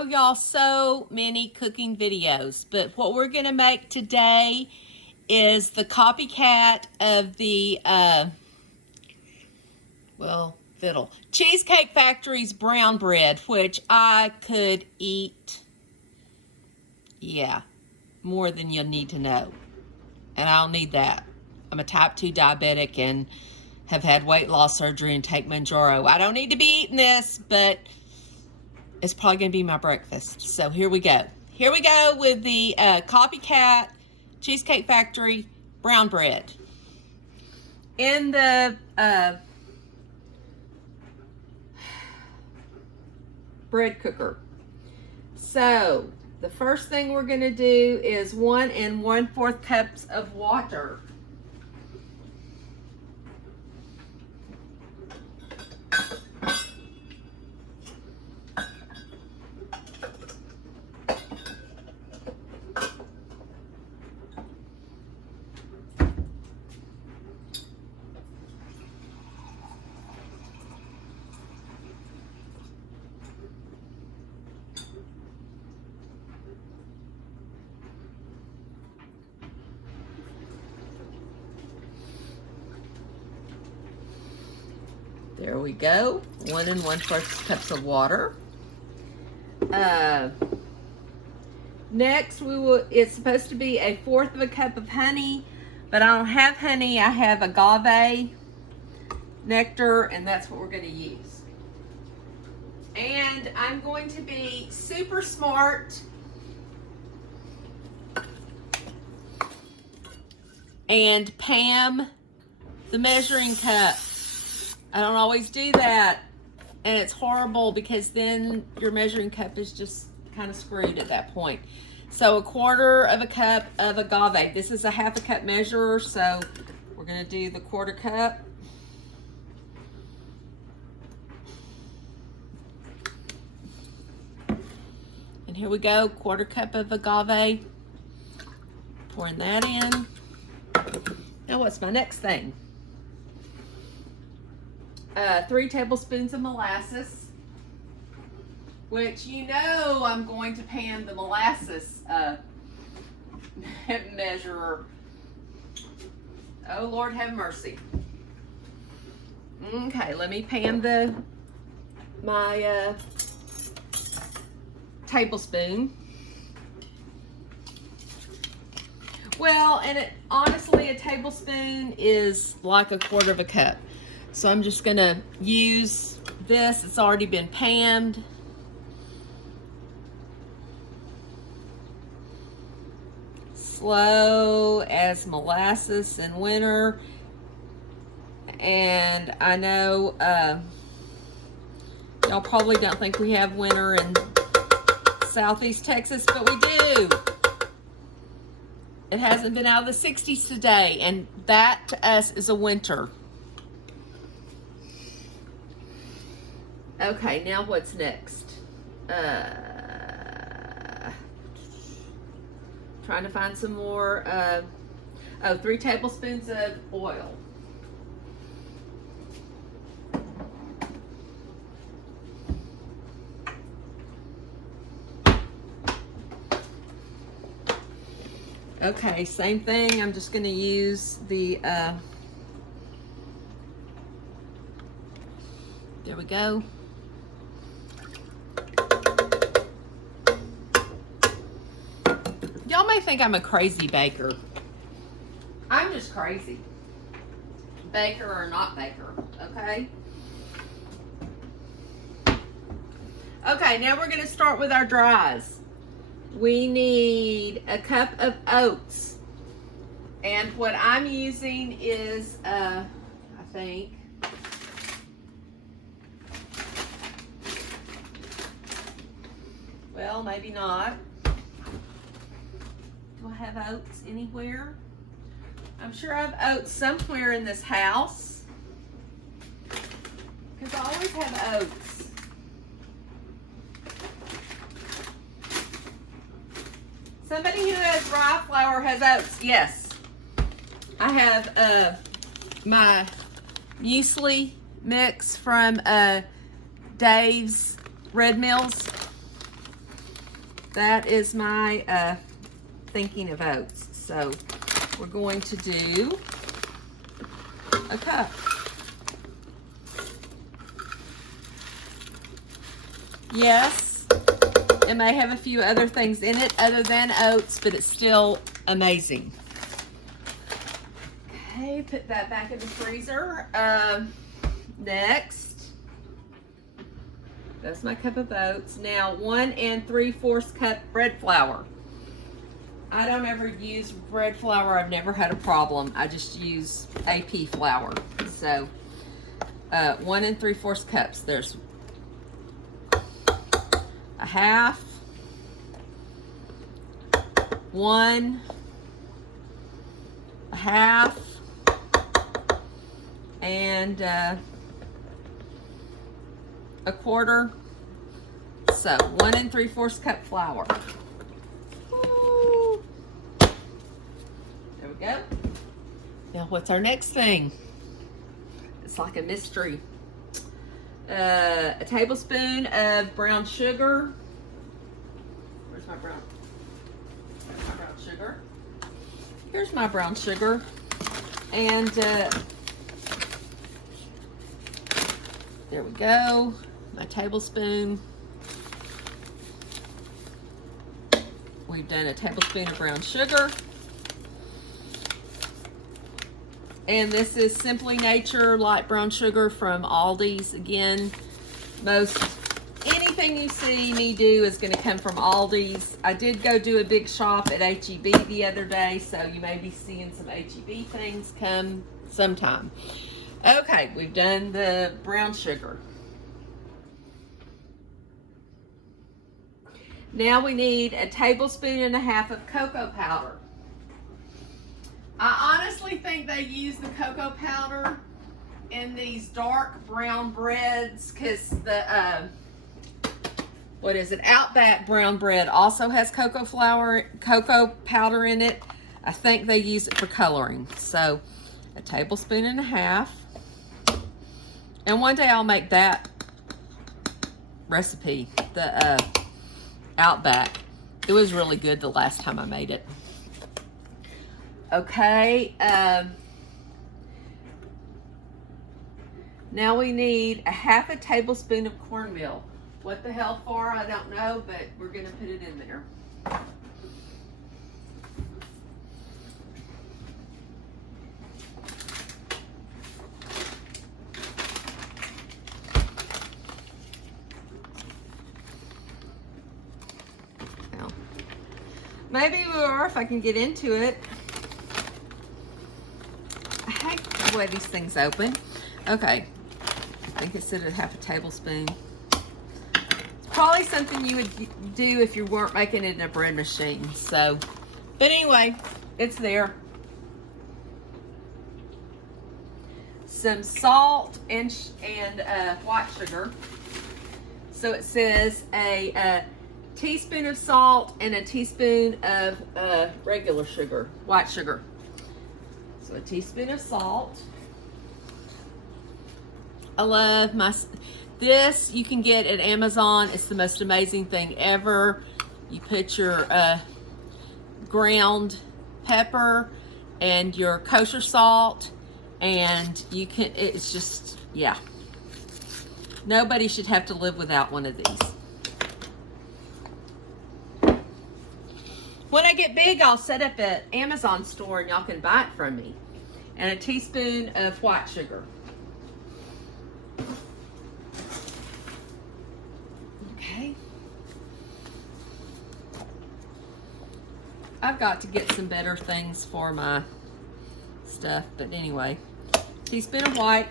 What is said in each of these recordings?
show y'all so many cooking videos, but what we're gonna make today is the copycat of the, Cheesecake Factory's brown bread, which I could eat, more than you'll need to know. And I don't need that. I'm a type 2 diabetic and have had weight loss surgery and take Manjaro. I don't need to be eating this, but it's probably going to be my breakfast. So here we go. Here we go with the copycat Cheesecake Factory brown bread. In the bread cooker. So the first thing we're going to do is 1 1/4 cups of water. There we go. 1 1/4 cups of water. Next, it's supposed to be 1/4 cup of honey, but I don't have honey. I have agave nectar, and that's what we're going to use. And I'm going to be super smart and Pam the measuring cup. I don't always do that, and it's horrible because then your measuring cup is just kind of screwed at that point. So 1/4 cup of agave. This is a 1/2 cup measure, so we're going to do the 1/4 cup. And here we go, 1/4 cup of agave. Pouring that in. Now what's my next thing? 3 tablespoons of molasses, which you know I'm going to pan the molasses measure. Oh Lord have mercy. Okay, let me pan my tablespoon. Well, and honestly, a tablespoon is like 1/4 cup. So I'm just gonna use this. It's already been panned. Slow as molasses in winter. And I know y'all probably don't think we have winter in Southeast Texas, but we do. It hasn't been out of the 60s today, and that to us is a winter. Okay, now what's next? Trying to find some more. 3 tablespoons of oil. Okay, same thing. I'm just going to use the, there we go. Y'all may think I'm a crazy baker. I'm just crazy. Baker or not baker, okay? Okay, now we're going to start with our dries. We need 1 cup of oats. And what I'm using is, I think, well, maybe not. Do I have oats anywhere? I'm sure I have oats somewhere in this house, because I always have oats. Somebody who has rye flour has oats. Yes. I have my muesli mix from Dave's Red Mills. that is my thinking of oats. So we're going to do a cup. Yes, it may have a few other things in it other than oats, but it's still amazing. Okay, put that back in the freezer. Next, that's my cup of oats. Now, 1 3/4 cup bread flour. I don't ever use bread flour. I've never had a problem. I just use AP flour. So, 1 3/4 cups. There's a half, 1, a half, and a quarter. So 1 3/4 cup flour. Woo. There we go. Now what's our next thing? It's like a mystery. A tablespoon of brown sugar. Where's my brown sugar? Here's my brown sugar. And there we go. My tablespoon. We've done a tablespoon of brown sugar. And this is Simply Nature light brown sugar from Aldi's. Again, anything you see me do is going to come from Aldi's. I did go do a big shop at H-E-B the other day, so you may be seeing some H-E-B things come sometime. Okay, we've done the brown sugar. Now we need a tablespoon and a half of cocoa powder. I honestly think they use the cocoa powder in these dark brown breads because the, what is it, Outback brown bread also has cocoa powder in it. I think they use it for coloring. So a tablespoon and a half. And one day I'll make that recipe, the Outback. It was really good the last time I made it. Okay, now we need a half a tablespoon of cornmeal. What the hell for, I don't know, but we're gonna put it in there. Well, maybe we are if I can get into it. I hate the way these things open. Okay, I think it said a half a tablespoon. It's probably something you would do if you weren't making it in a bread machine. So, but anyway, it's there. Some salt and white sugar. So it says a teaspoon of salt and a teaspoon of regular sugar, white sugar. So a teaspoon of salt. I love this you can get at Amazon. It's the most amazing thing ever. You put your ground pepper and your kosher salt, and you can, it's just, yeah. Nobody should have to live without one of these. When I get big, I'll set up an Amazon store and y'all can buy it from me. And a teaspoon of white sugar. Okay. I've got to get some better things for my stuff, but anyway. Teaspoon of white.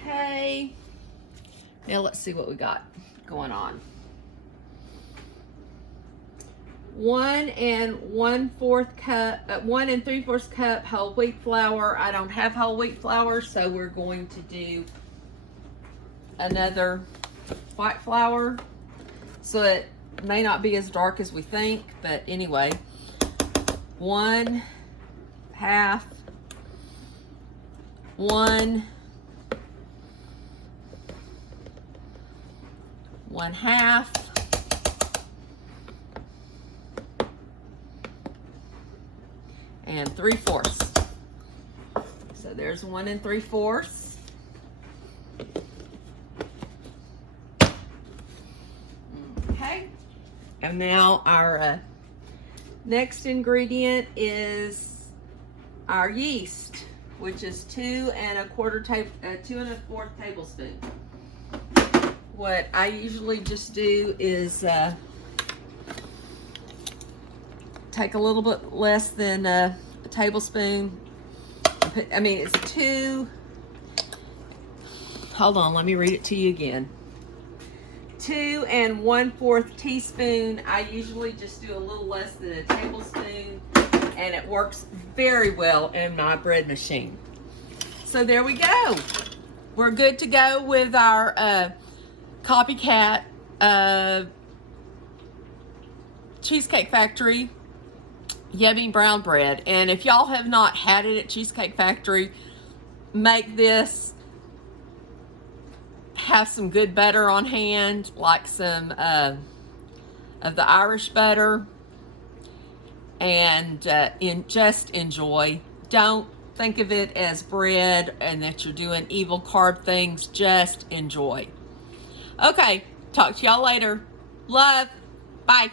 Okay. Now let's see what we got going on. 1 3/4 cup whole wheat flour. I don't have whole wheat flour, so we're going to do another white flour. So it may not be as dark as we think, but anyway. 1 half, 1, 1/2. And 3/4. So there's 1 3/4. Okay. And now our next ingredient is our yeast, which is 2 1/4 tablespoon. What I usually just do is take a little bit less than a tablespoon. It's 2. Hold on, let me read it to you again. 2 1/4 teaspoon. I usually just do a little less than a tablespoon, and it works very well in my bread machine. So there we go. We're good to go with our copycat Cheesecake Factory yummy brown bread. And if y'all have not had it at Cheesecake Factory, make this. Have some good butter on hand, like some of the Irish butter, and just enjoy. Don't think of it as bread and that you're doing evil carb things. Just enjoy. Okay, talk to y'all later. Love. Bye.